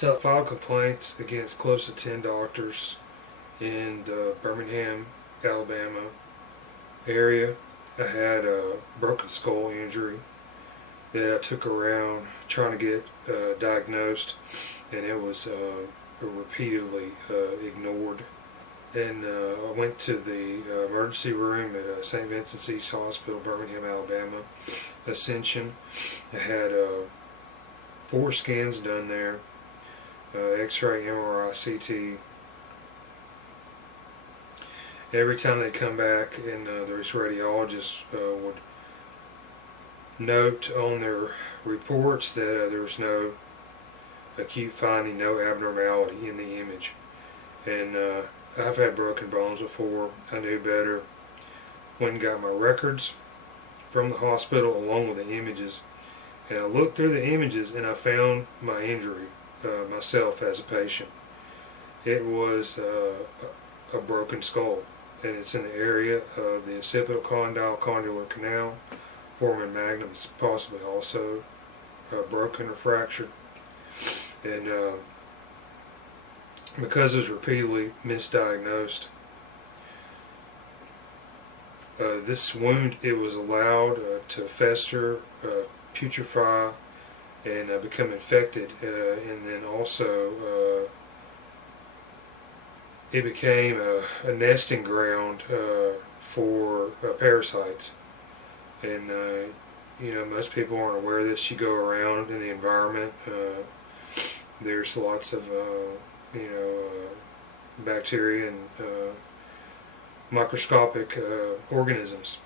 So I filed complaints against close to 10 doctors in the Birmingham, Alabama area. I had a broken skull injury that I took around trying to get diagnosed, and it was repeatedly ignored. And I went to the emergency room at St. Vincent's East Hospital, Birmingham, Alabama, Ascension. I had 4 scans done there, X-ray, MRI, CT. Every time they come back, and this radiologist would note on their reports that there was no acute finding, no abnormality in the image. And I've had broken bones before. I knew better. Went and got my records from the hospital along with the images, and I looked through the images and I found my injury myself as a patient. It was a broken skull, and it's in the area of the occipital condyle condylar canal, foramen magnum is possibly also broken or fractured. And because it was repeatedly misdiagnosed, this wound, it was allowed to fester, putrefy, and become infected, and then also it became a nesting ground for parasites. And you know, most people aren't aware of this. You go around in the environment, there's lots of you know, bacteria and microscopic organisms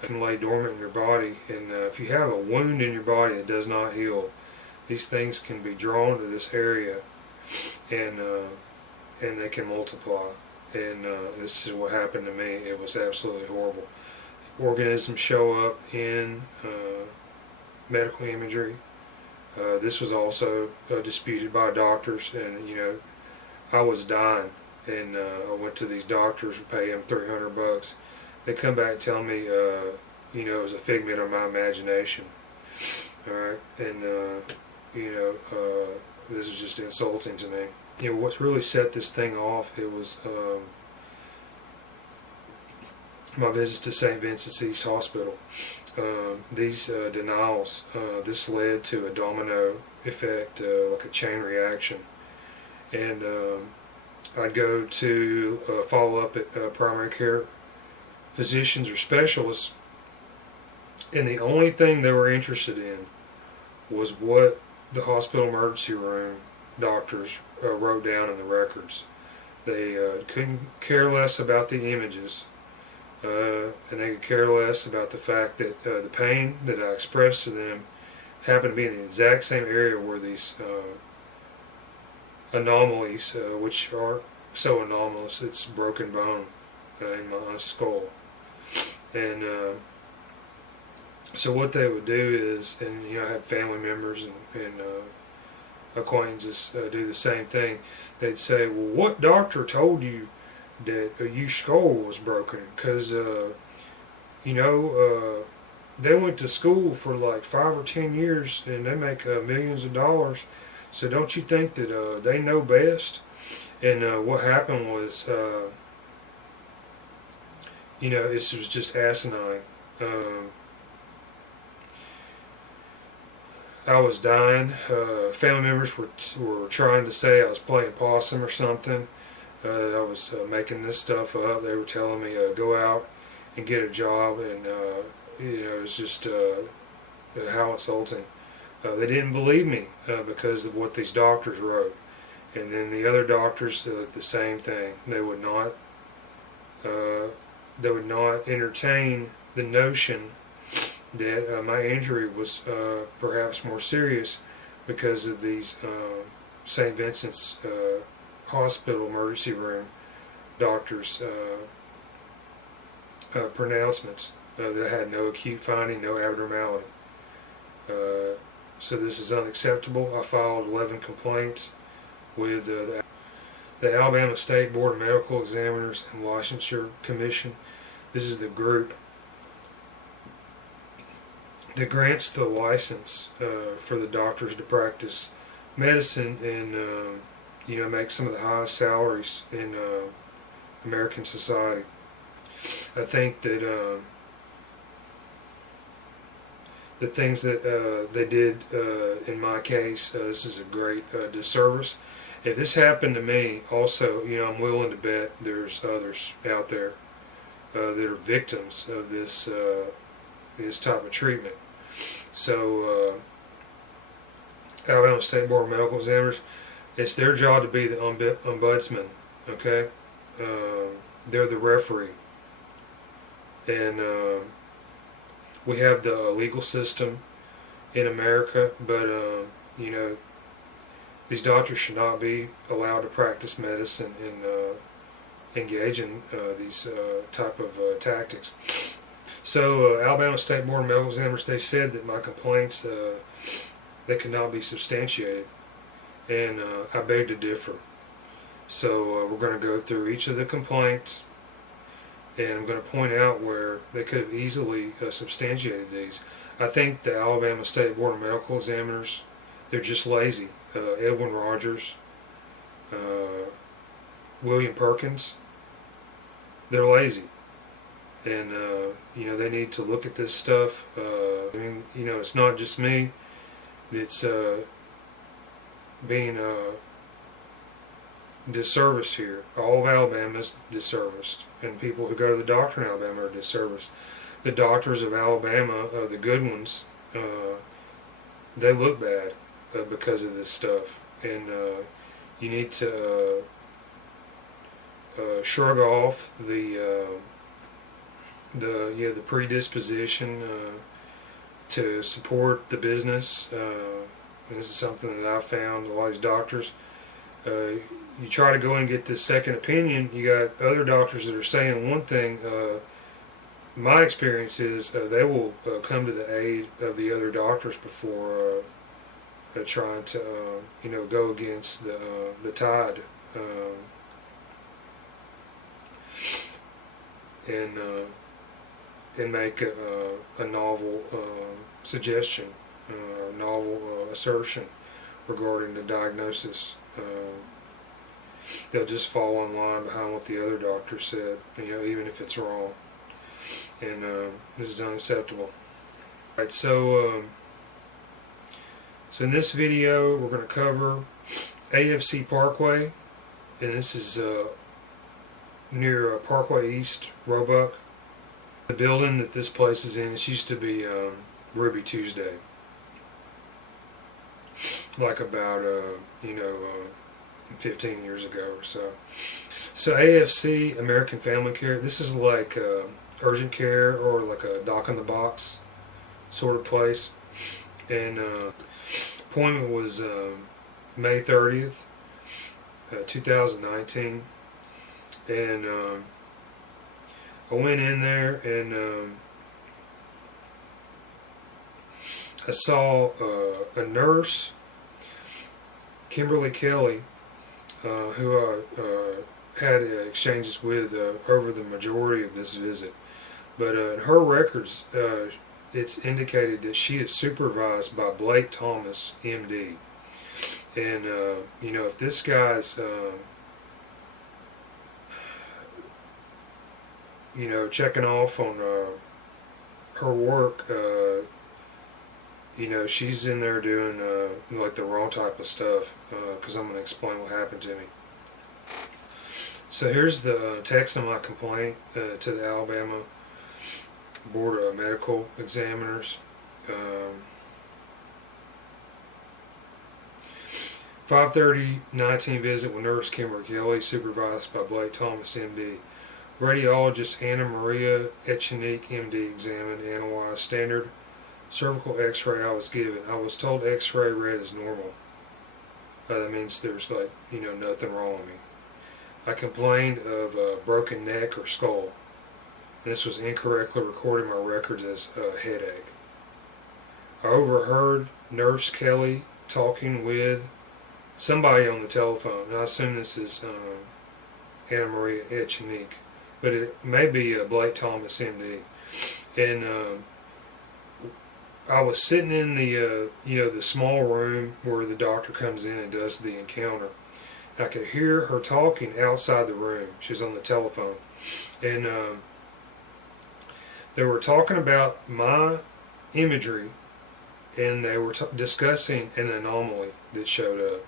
that can lay dormant in your body. And if you have a wound in your body that does not heal, these things can be drawn to this area, and they can multiply. And this is what happened to me. It was absolutely horrible. Organisms show up in medical imagery. This was also disputed by doctors, and you know, I was dying, and I went to these doctors, pay them $300. They come back and tell me, you know, it was a figment of my imagination. All right, and you know, this is just insulting to me. You know, what really set this thing off, it was my visits to St. Vincent's East Hospital. These denials, this led to a domino effect, like a chain reaction. And I'd go to follow up at primary care physicians or specialists, and the only thing they were interested in was what the hospital emergency room doctors wrote down in the records. They couldn't care less about the images, and they could care less about the fact that the pain that I expressed to them happened to be in the exact same area where these anomalies, which are so anomalous, it's broken bone in my skull. And so what they would do is, and you know, I had family members and acquaintances do the same thing. They'd say, well, what doctor told you that your skull was broken? Because you know, they went to school for like 5 or 10 years and they make millions of dollars, so don't you think that they know best? And what happened was, you know, this was just asinine. I was dying. Family members were trying to say I was playing possum or something. I was making this stuff up. They were telling me go out and get a job, and you know, it was just how insulting. They didn't believe me because of what these doctors wrote, and then the other doctors the same thing. They would not entertain the notion that my injury was perhaps more serious because of these St. Vincent's Hospital emergency room doctors' pronouncements that had no acute finding, no abnormality. So this is unacceptable. I filed 11 complaints with the Alabama State Board of Medical Examiners and Licensure Commission. This is the group that grants the license for the doctors to practice medicine and make some of the highest salaries in American society. I think that the things that they did in my case, this is a great disservice. If this happened to me, also, I'm willing to bet there's others out there that are victims of this type of treatment. So, Alabama State Board of Medical Examiners, it's their job to be the ombudsman. Okay, they're the referee, and we have the legal system in America, but these doctors should not be allowed to practice medicine and engage in these type of tactics. So Alabama State Board of Medical Examiners, they said that my complaints, they could not be substantiated, and I beg to differ. So we're going to go through each of the complaints, and I'm going to point out where they could have easily substantiated these. I think the Alabama State Board of Medical Examiners, they're just lazy. Edwin Rogers, William Perkins, they're lazy. And, they need to look at this stuff. It's not just me that's being disserviced here. All of Alabama is disserviced, and people who go to the doctor in Alabama are disserviced. The doctors of Alabama, the good ones, they look bad because of this stuff, and you need to shrug off the predisposition to support the business. This is something that I found a lot of these doctors. You try to go and get this second opinion. You got other doctors that are saying one thing. My experience is they will come to the aid of the other doctors before trying to go against the tide and make a novel suggestion, a novel assertion regarding the diagnosis. They'll just fall in line behind what the other doctor said, even if it's wrong. And this is unacceptable. Alright, so in this video we're going to cover AFC Parkway, and this is near Parkway East, Roebuck. The building that this place is in, this used to be Ruby Tuesday, like about 15 years ago or so. So AFC, American Family Care, this is like urgent care or like a doc in the box sort of place. And appointment was May 30th, 2019. And I went in there and I saw a nurse, Kimberly Kelly, who I had exchanges with over the majority of this visit. But in her records, it's indicated that she is supervised by Blake Thomas, MD. And, if this guy's, checking off on her work, she's in there doing like the wrong type of stuff, because I'm going to explain what happened to me. So here's the text of my complaint to the Alabama Board of Medical Examiners. 5:30:19 visit with Nurse Kimberly Kelly, supervised by Blake Thomas, MD. Radiologist Anna Maria Echenique, MD, examined, analyzed, standard cervical x-ray I was given. I was told x-ray read as normal. That means there's nothing wrong with me. I complained of a broken neck or skull. This was incorrectly recorded in my records as a headache. I overheard Nurse Kelly talking with somebody on the telephone. And I assume this is Anna Maria Echenique, but it may be Blake Thomas, MD. And I was sitting in the the small room where the doctor comes in and does the encounter. I could hear her talking outside the room. She was on the telephone, and they were talking about my imagery, and they were discussing an anomaly that showed up.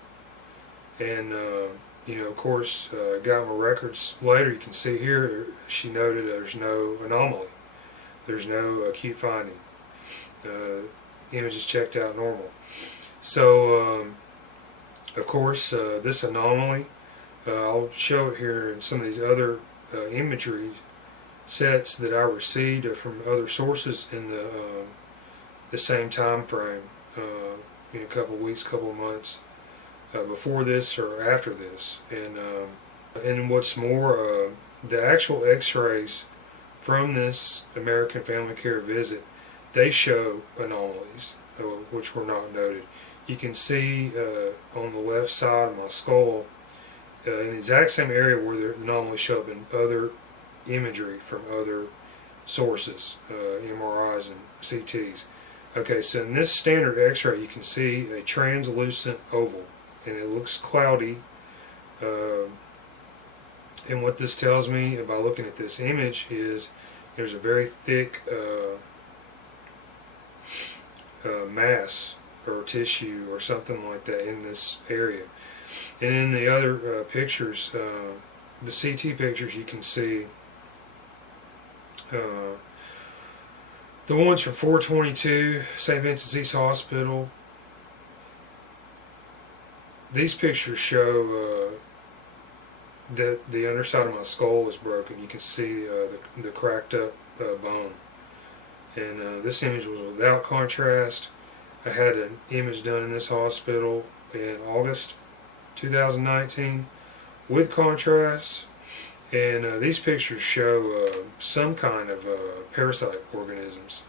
And of course, got my records later. You can see here she noted there's no anomaly, there's no acute finding. Images checked out normal. So, of course, this anomaly, I'll show it here in some of these other imagery sets that I received from other sources in the same time frame, in a couple of weeks, couple of months before this or after this. And what's more, the actual X-rays from this American Family Care visit, they show anomalies, which were not noted. You can see on the left side of my skull, in the exact same area where the anomalies show up in other imagery from other sources, MRIs and CTs. Okay, so in this standard X-ray, you can see a translucent oval, and it looks cloudy. And what this tells me by looking at this image is there's a very thick mass or tissue or something like that in this area. And in the other pictures, the CT pictures, you can see the ones from 422 St. Vincent's East Hospital. These pictures show that the underside of my skull is broken. You can see the cracked up bone. And this image was without contrast. I had an image done in this hospital in August 2019 with contrast. And these pictures show some kind of parasite organisms